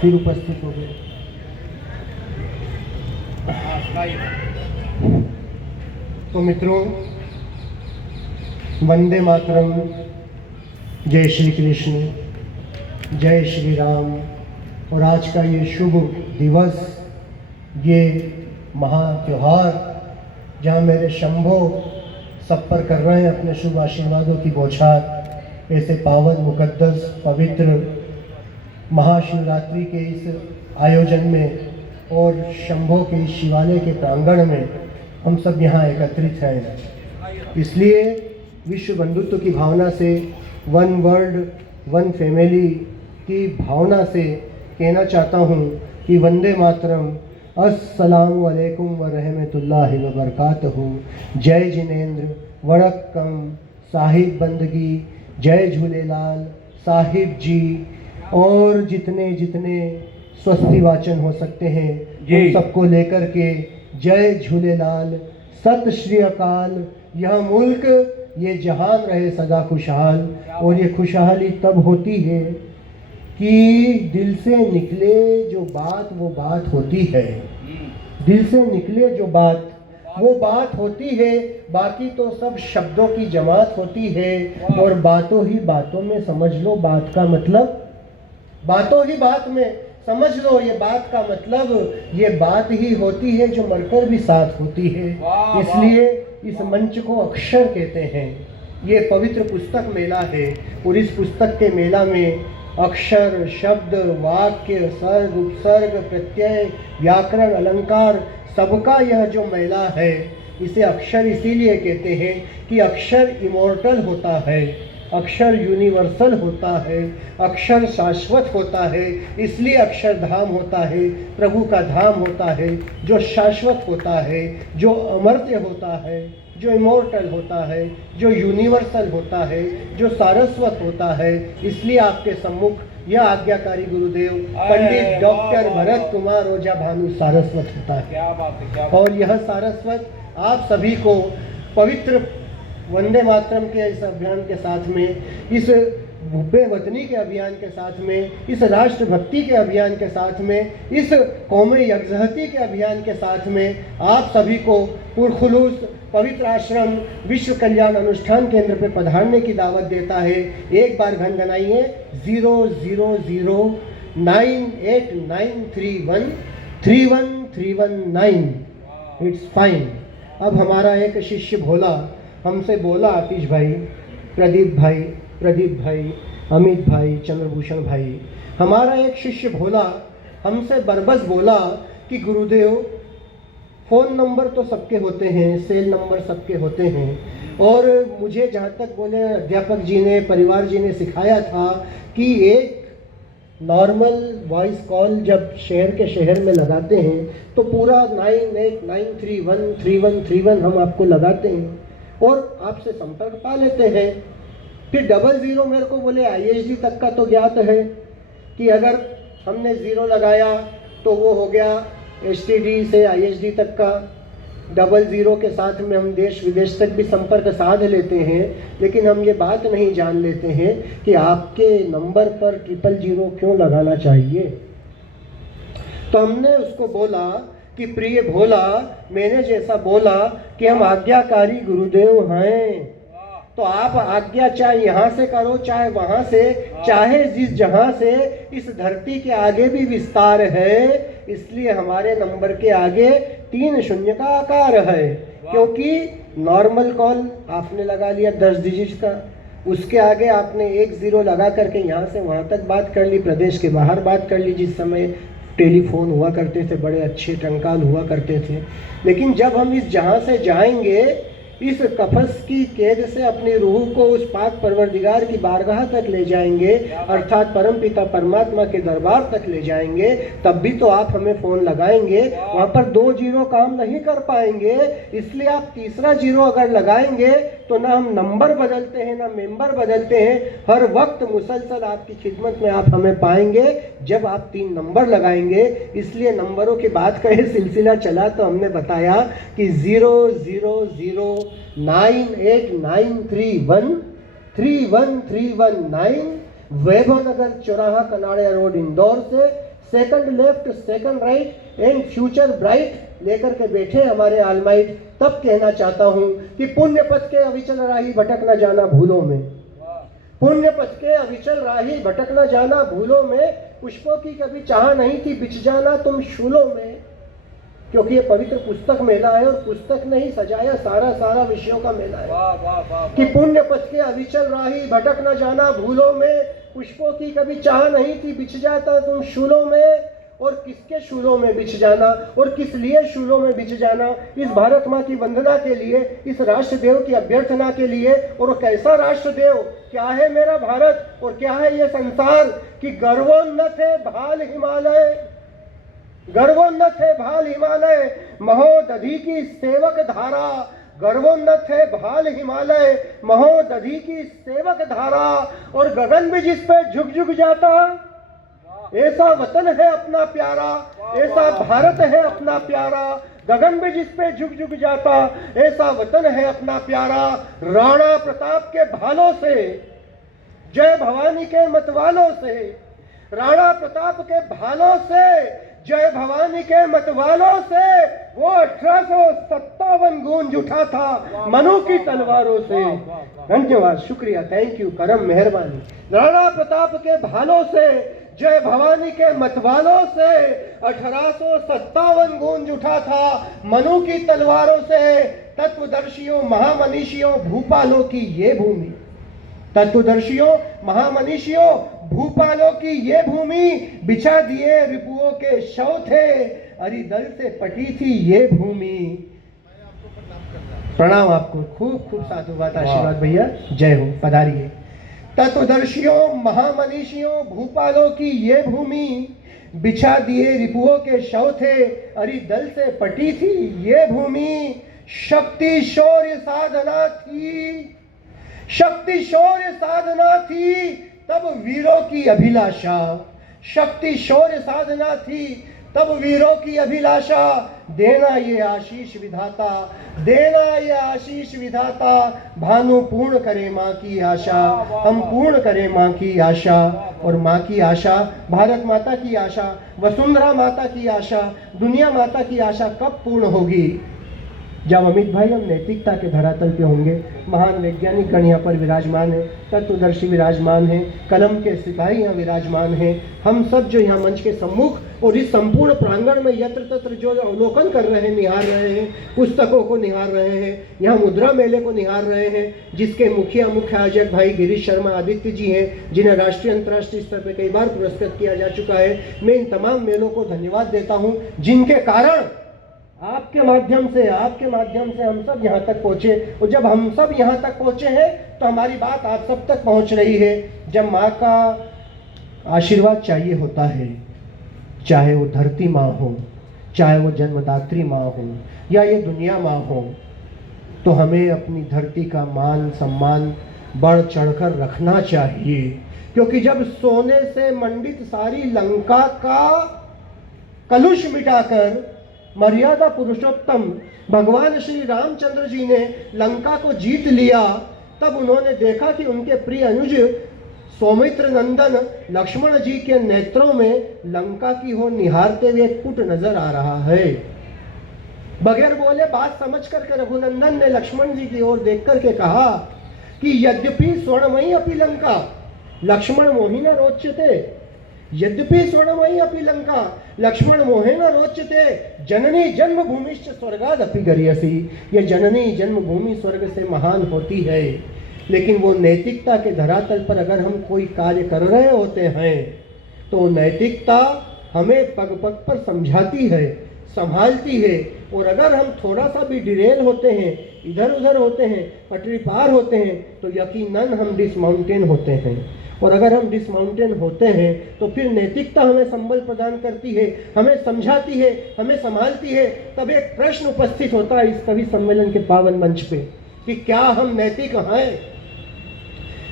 फिर उपस्थित हो गए। तो मित्रों, वंदे मातरम, जय श्री कृष्ण, जय श्री राम। और आज का ये शुभ दिवस, ये महा त्योहार, जहाँ मेरे शंभो सब पर कर रहे हैं अपने शुभ आशीर्वादों की बौछार, ऐसे पावन मुकद्दस पवित्र महाशिवरात्रि के इस आयोजन में और शंभो के इस शिवालय के प्रांगण में हम सब यहाँ एकत्रित हैं। इसलिए विश्व बंधुत्व की भावना से, वन वर्ल्ड वन फैमिली की भावना से कहना चाहता हूँ कि वंदे मातरम, अस्सलामु अलैकुम व रहमतुल्लाहि व बरकातहू। जय जिनेंद्र, वड़क्कम, साहिब बंदगी, जय झूलेलाल साहिब जी, और जितने जितने स्वस्ति वाचन हो सकते हैं उन सबको लेकर के जय झूलेलाल, सत श्री अकाल। यह मुल्क, ये जहान रहे सदा खुशहाल। और ये खुशहाली तब होती है कि दिल से निकले जो बात वो बात होती है। दिल से निकले जो बात वो बात होती है, बाकी तो सब शब्दों की जमात होती है। और बातों ही बातों में समझ लो बात का मतलब, बातों ही बात में समझ लो ये बात का मतलब, ये बात ही होती है जो मरकर भी साथ होती है। इसलिए इस मंच को अक्षर कहते हैं। ये पवित्र पुस्तक मेला है और इस पुस्तक के मेला में अक्षर, शब्द, वाक्य, सर्ग, उपसर्ग, प्रत्यय, व्याकरण, अलंकार, सबका यह जो मेला है, इसे अक्षर इसीलिए कहते हैं कि अक्षर इमॉर्टल होता है, अक्षर यूनिवर्सल होता है, अक्षर शाश्वत होता है। इसलिए अक्षरधाम होता है, प्रभु का धाम होता है, जो शाश्वत होता है, जो अमर्त्य होता है, जो इमॉर्टल होता है, जो यूनिवर्सल होता है, जो सारस्वत होता है। इसलिए आपके सम्मुख यह आज्ञाकारी गुरुदेव पंडित डॉक्टर भरत कुमार ओझा भानु सारस्वत होता है। क्या बात है, क्या बात। और यह सारस्वत आप सभी को पवित्र वंदे मातरम के इस अभियान के साथ में, इस भुब्बे वतनी के अभियान के साथ में, इस राष्ट्रभक्ति के अभियान के साथ में, इस कौमे यकजहती के अभियान के साथ में आप सभी को पुरखुलूस पवित्र आश्रम विश्व कल्याण अनुष्ठान केंद्र पे पधारने की दावत देता है। एक बार घनघनाइए 0009893131319। It's fine. अब हमारा एक शिष्य भोला हमसे बोला, आतिश भाई, प्रदीप भाई, अमित भाई, चंद्रभूषण भाई, हमारा एक शिष्य भोला हमसे बरबस बोला कि गुरुदेव, फ़ोन नंबर तो सबके होते हैं, सेल नंबर सबके होते हैं, और मुझे जहाँ तक बोले अध्यापक जी ने, परिवार जी ने सिखाया था कि एक नॉर्मल वॉइस कॉल जब शहर के शहर में लगाते हैं तो पूरा 9893131331 हम आपको लगाते हैं और आपसे संपर्क पा लेते हैं। फिर 00 मेरे को बोले ISD तक का तो ज्ञात है कि अगर हमने 0 लगाया तो वो हो गया STD से ISD तक का। 00 के साथ में हम देश विदेश तक भी संपर्क साध लेते हैं, लेकिन हम ये बात नहीं जान लेते हैं कि आपके नंबर पर 000 क्यों लगाना चाहिए। तो हमने उसको बोला कि प्रिय भोला, मैंने जैसा बोला कि हम आज्ञाकारी गुरुदेव हैं, तो आप आज्ञा चाहे यहाँ से करो चाहे वहाँ से, चाहे जिस जहाँ से, इस धरती के आगे भी विस्तार है। इसलिए हमारे नंबर के आगे 3 शून्य का आकार है, क्योंकि नॉर्मल कॉल आपने लगा लिया 10 डिजिट का, उसके आगे आपने 1 0 लगा करके यहाँ से वहाँ तक बात कर ली, प्रदेश के बाहर बात कर ली। जिस समय टेलीफोन हुआ करते थे, बड़े अच्छे टंकाल हुआ करते थे। लेकिन जब हम इस जहाँ से जाएंगे, इस कफस की कैद से अपनी रूह को उस पाक परवरदिगार की बारगाह तक ले जाएंगे, अर्थात परमपिता परमात्मा के दरबार तक ले जाएंगे, तब भी तो आप हमें फ़ोन लगाएंगे। वहाँ पर 2 0 काम नहीं कर पाएंगे, इसलिए आप तीसरा 0 अगर लगाएंगे तो ना हम नंबर बदलते हैं ना मेंबर बदलते हैं, हर वक्त मुसलसल आपकी खिदमत में आप हमें पाएंगे जब आप 3 नंबर लगाएंगे। इसलिए नंबरों की बात का ये सिलसिला चला तो हमने बताया कि 0009893131319 वैभव नगर चौराहा कनाड़िया रोड इंदौर से, second left second right and future bright लेकर के बैठे हमारे आलमाइट। तब कहना चाहता हूं कि पुण्य पथ के अविचल राही भटक न जाना भूलों में, पुण्य पथ के अविचल राही भटक न जाना भूलों में, पुष्पों की कभी चाह नहीं थी बिछ जाना तुम शूलों में। क्योंकि ये पवित्र पुस्तक मेला है और पुस्तक ने ही सजाया सारा विषयों का मेला है। कि पुण्य पथ के अविचल राही भटक न जाना भूलों में, पुष्पों की कभी चाह नहीं थी बिछ जाता तुम शूलों में। और किसके शूलों में बिछ जाना और किस लिए शूलों में बिछ जाना? इस भारत माँ की वंदना के लिए, इस राष्ट्र देव की अभ्यर्थना के लिए। और कैसा राष्ट्र देव, क्या है मेरा भारत और क्या है ये संसार कि गर्वोन्नत है भाल हिमालय, गर्वोन्नत है भाल हिमालय, महोदधि की सेवक धारा। गर्वोन्नत है भाल हिमालय, महोदधि की सेवक धारा। और गगन भी जिस पे झुक झुक जाता, ऐसा वतन है अपना प्यारा, ऐसा भारत है अपना प्यारा। गगन भी जिस पे झुक झुक जाता, ऐसा वतन है अपना प्यारा। राणा प्रताप के भालों से, जय भवानी के मतवालों से, राणा प्रताप के भालों से, जय भवानी के मतवालों से वो 1857 गूंज उठा था मनु की तलवारों से। धन्यवाद, शुक्रिया, थैंक यू, करम, मेहरबानी। राणा प्रताप के भालों से, जय भवानी के मतवालों से 1857 गूंज उठा था मनु की तलवारों से। तत्वदर्शियों महामनीषियों भूपालों की ये भूमि, तत्वदर्शियों महामनीषियों भूपालों की ये भूमि, बिछा दिए रिपुओं के शव थे, अरिदल से पटी थी ये भूमि। प्रणाम आपको, खूब खूब साधुवाद, आशीर्वाद भैया, जय हो, पधारिए। तत्वदर्शियों महामनीषियों भूपालों की ये भूमि, बिछा दिए रिपुओं के शव थे, अरिदल से पटी थी ये भूमि। शक्ति शौर्य साधना थी, शक्ति शौर्य साधना थी तब वीरों की अभिलाषा, शक्ति शौर्य साधना थी तब वीरों की अभिलाषा। देना ये आशीष विधाता, देना ये आशीष विधाता, भानु पूर्ण करे माँ की आशा, हम पूर्ण करें माँ की आशा। और माँ की आशा, भारत माता की आशा, वसुंधरा माता की आशा, दुनिया माता की आशा कब पूर्ण होगी? जब अमित भाई हम नैतिकता के धरातल पे होंगे। महान वैज्ञानिक गण यहाँ पर विराजमान है, तत्वदर्शी विराजमान है, कलम के सिपाही यहाँ विराजमान हैं। हम सब जो यहाँ मंच के सम्मुख और इस संपूर्ण प्रांगण में यत्र तत्र जो अवलोकन कर रहे हैं, निहार रहे हैं, पुस्तकों को निहार रहे हैं, यहाँ मुद्रा मेले को निहार रहे हैं, जिसके मुखिया मुख्य आयोजक भाई गिरीश शर्मा आदित्य जी हैं, जिन्हें राष्ट्रीय अंतर्राष्ट्रीय स्तर पर कई बार पुरस्कृत किया जा चुका है। मैं इन तमाम मेलों को धन्यवाद देता हूँ, जिनके कारण आपके माध्यम से हम सब यहाँ तक पहुँचे। और जब हम सब यहाँ तक पहुँचे हैं तो हमारी बात आप सब तक पहुँच रही है। जब माँ का आशीर्वाद चाहिए होता है, चाहे वो धरती माँ हो, चाहे वो जन्मदात्री माँ हो, या ये दुनिया माँ हो, तो हमें अपनी धरती का मान सम्मान बढ़ चढ़कर रखना चाहिए। क्योंकि जब सोने से मंडित सारी लंका का कलुष मिटाकर मर्यादा पुरुषोत्तम भगवान श्री रामचंद्र जी ने लंका को जीत लिया, तब उन्होंने देखा कि उनके प्रिय अनुज सौमित्र नंदन लक्ष्मण जी के नेत्रों में लंका की हो निहारते हुए एक पुट नजर आ रहा है। बगैर बोले बात समझ करके रघुनंदन ने लक्ष्मण जी की ओर देख करके कहा कि यद्यपि स्वर्णमयी अपि लंका लक्ष्मण मोहिना रोचते, यद्यपि स्वर्णमयी अपि लंका लक्ष्मण मोहेन रोचते, जननी जन्मभूमिश्च स्वर्गादपि गरीयसी। ये जननी जन्मभूमि स्वर्ग से महान होती है, लेकिन वो नैतिकता के धरातल पर अगर हम कोई कार्य कर रहे होते हैं तो नैतिकता हमें पग पग पर समझाती है, संभालती है। और अगर हम थोड़ा सा भी डिरेल होते हैं, इधर उधर होते हैं, पटरी पार होते हैं, तो यकीनन हम डिसमाउंटेन होते हैं। और अगर हम डिसमाउंटेन होते हैं तो फिर नैतिकता हमें संबल प्रदान करती है, हमें समझाती है, हमें संभालती है। तब एक प्रश्न उपस्थित होता है इस कवि सम्मेलन के पावन मंच पे कि क्या हम नैतिक हैं?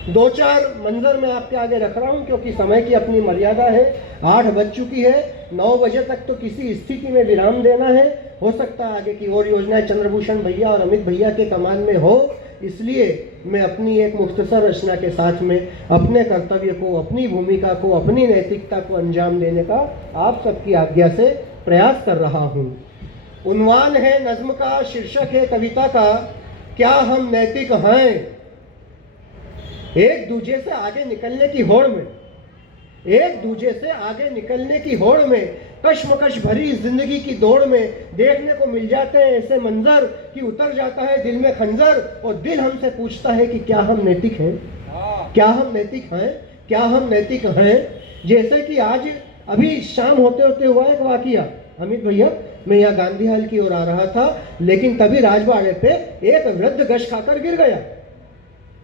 दो चार मंजर मैं आपके आगे रख रहा हूं क्योंकि समय की अपनी मर्यादा है। 8 बज चुकी है, 9 बजे तक तो किसी स्थिति में विराम देना है। हो सकता है आगे की और योजनाएं चंद्रभूषण भैया और अमित भैया के कमान में हो, इसलिए मैं अपनी एक मुख्तसर रचना के साथ में अपने कर्तव्य को, अपनी भूमिका को, अपनी नैतिकता को अंजाम देने का आप सबकी आज्ञा से प्रयास कर रहा हूँ। उन्वान है नज्म का, शीर्षक है कविता का, क्या हम नैतिक हैं। एक दूजे से आगे निकलने की होड़ में, एक दूजे से आगे निकलने की होड़ में, कश्मकश भरी जिंदगी की दौड़ में देखने को मिल जाते हैं ऐसे मंजर कि उतर जाता है दिल में खंजर और दिल हमसे पूछता है कि क्या हम नैतिक हैं, क्या हम नैतिक हैं, क्या हम नैतिक हैं। जैसे कि आज अभी शाम होते होते हुआ एक वाकया, अमित भैया, मैं यहाँ गांधी हाल की ओर आ रहा था, लेकिन तभी राजबाड़े पे एक वृद्ध गश खाकर गिर गया।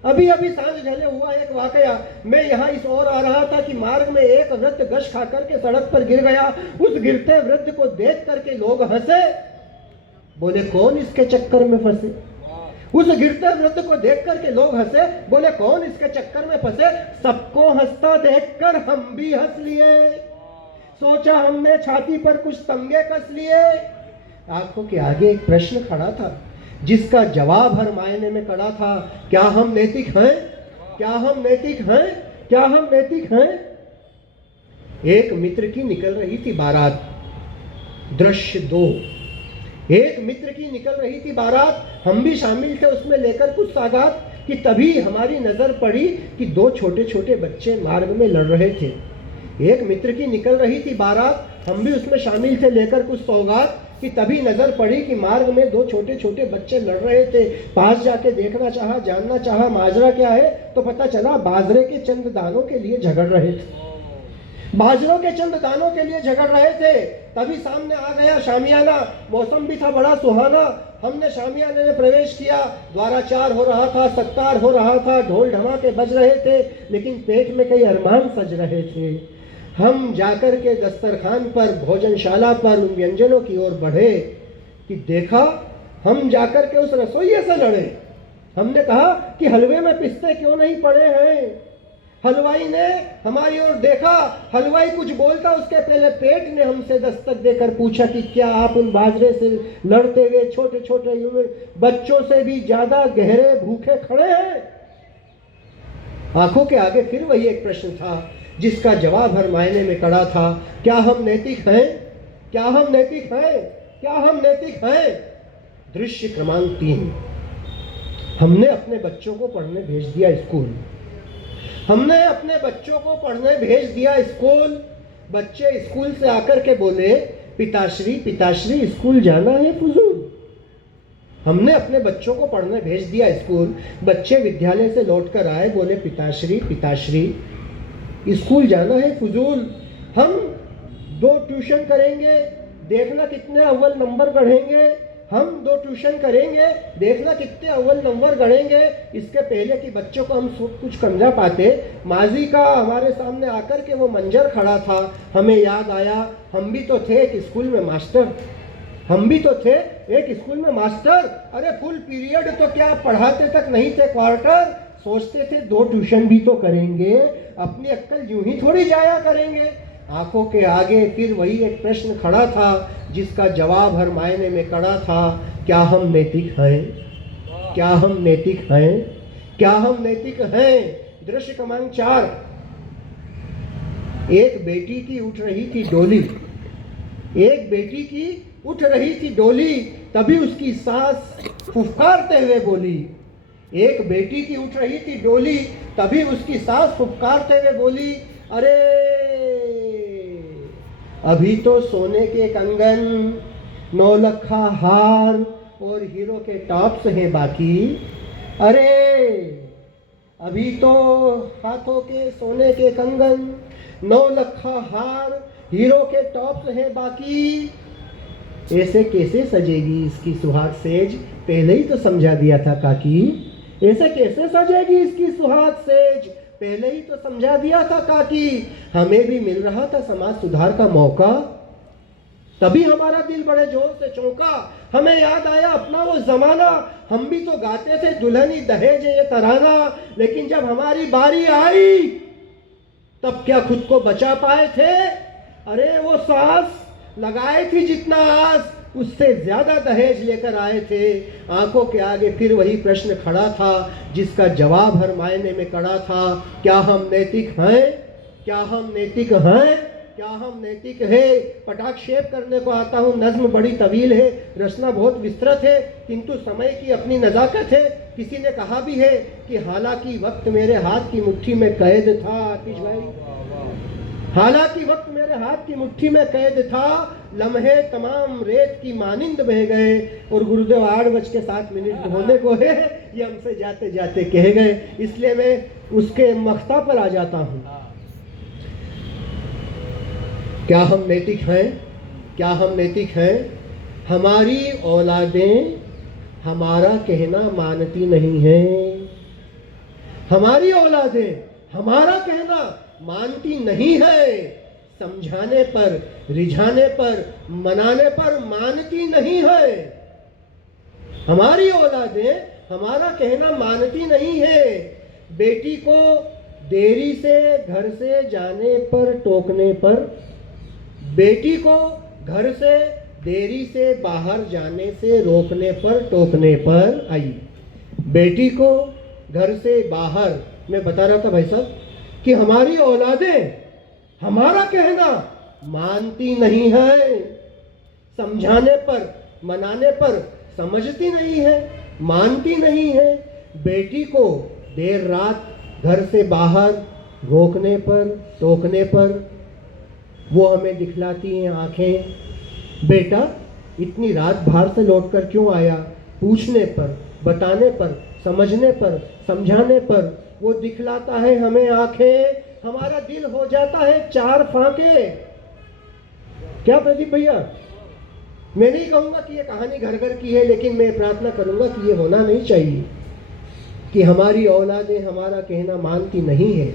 अभी अभी सांझ ढले हुआ एक वाकया, मैं यहाँ इस ओर आ रहा था कि मार्ग में एक वृद्ध गश खाकर के सड़क पर गिर गया। उस गिरते वृद्ध को देख करके लोग हंसे, बोले कौन इसके चक्कर में फंसे। उस गिरते वृद्ध को देख करके लोग हंसे, बोले कौन इसके चक्कर में फंसे। सबको हंसता देखकर हम भी हंस लिए, सोचा हमने छाती पर कुछ तंगे कस लिए। आंखों के आगे एक प्रश्न खड़ा था जिसका जवाब हर मायने में कड़ा था, क्या हम नैतिक हैं, क्या हम नैतिक हैं, क्या हम नैतिक हैं। एक मित्र की निकल रही थी बारात, दृश्य 2। एक मित्र की निकल रही थी बारात, हम भी शामिल थे उसमें लेकर कुछ सौगात, कि तभी हमारी नजर पड़ी कि दो छोटे छोटे बच्चे मार्ग में लड़ रहे थे। एक मित्र की निकल रही थी बारात, हम भी उसमें शामिल थे लेकर कुछ सौगात, कि तभी नजर पड़ी कि मार्ग में दो छोटे छोटे बच्चे लड़ रहे थे। पास जाके देखना चाहा, जानना चाहा माजरा क्या है, तो पता चला बाजरे के चंद दानों के लिए झगड़ रहे थे, बाजरों के चंद दानों के लिए झगड़ रहे थे। तभी सामने आ गया शामियाना, मौसम भी था बड़ा सुहाना। हमने शामियाने में प्रवेश किया, द्वाराचार हो रहा था, सत्कार हो रहा था, ढोल ढमाके बज रहे थे, लेकिन पेट में कई अरमान सज रहे थे। हम जाकर के दस्तरखान पर, भोजनशाला पर उन व्यंजनों की ओर बढ़े कि देखा हम जाकर के उस रसोइये से लड़े। हमने कहा कि हलवे में पिस्ते क्यों नहीं पड़े हैं। हलवाई ने हमारी ओर देखा, हलवाई कुछ बोलता उसके पहले पेट ने हमसे दस्तक देकर पूछा कि क्या आप उन बाजरे से लड़ते हुए छोटे छोटे बच्चों से भी ज्यादा गहरे भूखे खड़े हैं। आंखों के आगे फिर वही एक प्रश्न था जिसका जवाब हर मायने में कड़ा था, क्या हम नैतिक हैं, क्या हम नैतिक हैं, क्या हम नैतिक हैं। दृश्य क्रमांक 3, हमने अपने बच्चों को पढ़ने भेज दिया स्कूल, हमने अपने बच्चों को पढ़ने भेज दिया स्कूल। बच्चे स्कूल से आकर के बोले, पिताश्री पिताश्री स्कूल जाना है फुजूल। हमने अपने बच्चों को पढ़ने भेज दिया स्कूल। बच्चे विद्यालय से लौटकर आए, बोले पिताश्री पिताश्री स्कूल जाना है फुजूल। हम 2 ट्यूशन करेंगे, देखना कितने अव्वल नंबर गढ़ेंगे। हम 2 ट्यूशन करेंगे, देखना कितने अव्वल नंबर गढ़ेंगे। इसके पहले कि बच्चों को हम सब कुछ समझा पाते, माजी का हमारे सामने आकर के वो मंजर खड़ा था। हमें याद आया, हम भी तो थे एक स्कूल में मास्टर, हम भी तो थे एक स्कूल में मास्टर। अरे फुल पीरियड तो क्या पढ़ाते तक नहीं थे, क्वार्टर। सोचते थे 2 ट्यूशन भी तो करेंगे, अपनी अक्ल यूं ही थोड़ी जाया करेंगे। आंखों के आगे फिर वही एक प्रश्न खड़ा था जिसका जवाब हर मायने में कड़ा था, क्या हम नैतिक हैं, क्या हम नैतिक हैं, क्या हम नैतिक हैं। दृश्य क्रमांक 4, एक बेटी की उठ रही थी डोली, एक बेटी की उठ रही थी डोली, तभी उसकी सास फुफकारते हुए बोली। एक बेटी की उठ रही थी डोली, तभी उसकी सास फुफकारते हुए बोली, अरे अभी तो सोने के कंगन, 9 लखा हार और हीरो के टॉप्स हैं बाकी। अरे अभी तो हाथों के सोने के कंगन, 9 लखा हार, हीरो के टॉप्स हैं बाकी। ऐसे कैसे सजेगी इसकी सुहाग सेज, पहले ही तो समझा दिया था काकी। ऐसे कैसे सजेगी इसकी सुहाग सेज, पहले ही तो समझा दिया था काकी। हमें भी मिल रहा था समाज सुधार का मौका, तभी हमारा दिल बड़े जोर से चौंका। हमें याद आया अपना वो जमाना, हम भी तो गाते थे दुल्हनी दहेज ये तराना। लेकिन जब हमारी बारी आई तब क्या खुद को बचा पाए थे। अरे वो सास लगाए थी जितना आस, उससे ज्यादा दहेज लेकर आए थे। आंखों के आगे फिर वही प्रश्न खड़ा था जिसका जवाब हर मायने में कड़ा था, क्या हम नैतिक हैं? क्या हम नैतिक हैं? क्या हम नैतिक है? पटाक्षेप करने को आता हूँ, नज्म बड़ी तवील है, रचना बहुत विस्तृत है, किंतु समय की अपनी नजाकत है। किसी ने कहा भी है कि हालांकि वक्त मेरे हाथ की मुट्ठी में कैद था। आतिश भाई, हालांकि वक्त मेरे हाथ की मुट्ठी में कैद था, लम्हे तमाम रेत की मानिंद बह गए, और गुरुदेव 8:07 होने को है, ये हमसे जाते जाते कह गए। इसलिए मैं उसके मख्ता पर आ जाता हूँ। क्या हम नैतिक हैं? क्या हम नैतिक हैं? हमारी औलादें हमारा कहना मानती नहीं हैं। हमारी औलादें हमारा कहना मानती नहीं है। समझाने पर, रिझाने पर, मनाने पर मानती नहीं है। हमारी औलादें हमारा कहना मानती नहीं है। बेटी को देरी से घर से जाने पर टोकने पर, बेटी को घर से देरी से बाहर जाने से रोकने पर, टोकने पर आई। बेटी को घर से बाहर, मैं बता रहा था भाई साहब कि हमारी औलादें हमारा कहना मानती नहीं है। समझाने पर, मनाने पर समझती नहीं है, मानती नहीं है। बेटी को देर रात घर से बाहर रोकने पर, टोकने पर वो हमें दिखलाती हैं आंखें, बेटा इतनी रात बाहर से लौटकर क्यों आया? पूछने पर, बताने पर, समझने पर, समझाने पर वो दिखलाता है हमें आंखें, हमारा दिल हो जाता है चार फांके। क्या प्रदीप भैया, मैं नहीं कहूंगा कि ये कहानी घर घर की है, लेकिन मैं प्रार्थना करूंगा कि ये होना नहीं चाहिए कि हमारी औलादें हमारा कहना मानती नहीं है।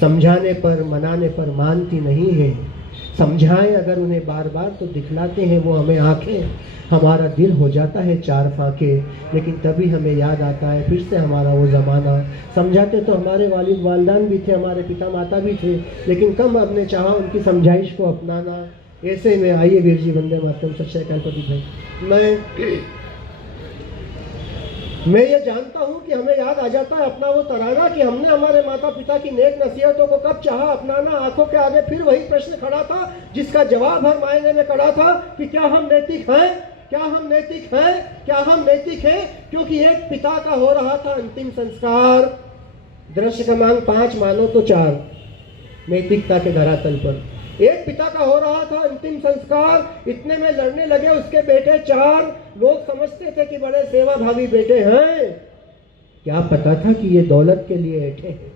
समझाने पर, मनाने पर मानती नहीं है। समझाएं अगर उन्हें बार बार तो दिखलाते हैं वो हमें आंखें, हमारा दिल हो जाता है चार फांके। लेकिन तभी हमें याद आता है फिर से हमारा वो ज़माना। समझाते तो हमारे वालिद वालदान भी थे, हमारे पिता माता भी थे, लेकिन कम हमने चाहा उनकी समझाइश को अपनाना। ऐसे में आइए वीर जी वंदे मातरम, सत श्री अकाल प्रदीप भाई। मैं ये जानता हूँ कि हमें याद आ जाता है अपना वो तराना कि हमने हमारे माता पिता की नेक नसीहतों को कब चाहा अपनाना। आंखों के आगे फिर वही प्रश्न खड़ा था जिसका जवाब हर मायने में कड़ा था कि क्या हम नैतिक हैं? क्या हम नैतिक हैं? क्या हम नैतिक हैं? क्योंकि एक पिता का हो रहा था अंतिम संस्कार। दृश्य क्रमांक 5 मानो तो 4 नैतिकता के धरातल पर एक पिता का हो रहा था अंतिम संस्कार। इतने में लड़ने लगे उसके बेटे 4। लोग समझते थे कि बड़े सेवा भावी बेटे हैं, क्या पता था कि ये दौलत के लिए ऐठे हैं।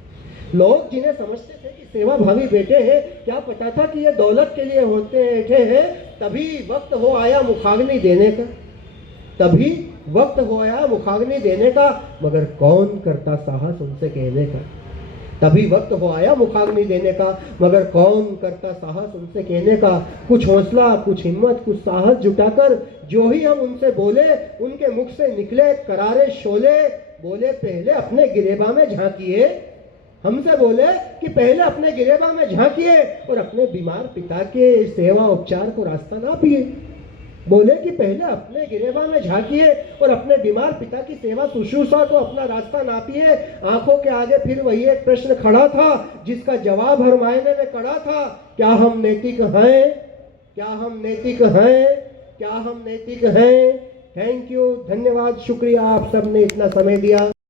लोग जिन्हें समझते थे कि सेवा भावी बेटे हैं, क्या पता था कि ये दौलत के लिए होते ऐठे हैं। तभी वक्त हो आया मुखाग्नि देने का, तभी वक्त हो आया मुखाग्नि देने का, मगर कौन करता साहस उनसे कहने का। तभी वक्त हो आया मुखाग्नि देने का, मगर कौन करता साहस उनसे कहने का। कुछ हौसला, कुछ हिम्मत, कुछ साहस जुटाकर जो ही हम उनसे बोले, उनके मुख से निकले करारे शोले। बोले पहले अपने गिरेबा में झांकिए, हमसे बोले कि पहले अपने गिरेबा में झांकिए और अपने बीमार पिता के सेवा उपचार को रास्ता ना पिए। बोले कि पहले अपने गिरेबा में झांकिए और अपने बीमार पिता की सेवा शुश्रूषा को अपना रास्ता नापिए। आंखों के आगे फिर वही एक प्रश्न खड़ा था जिसका जवाब हर मायने में कड़ा था, क्या हम नैतिक हैं? क्या हम नैतिक हैं? क्या हम नैतिक हैं? थैंक यू, धन्यवाद, शुक्रिया, आप सबने इतना समय दिया।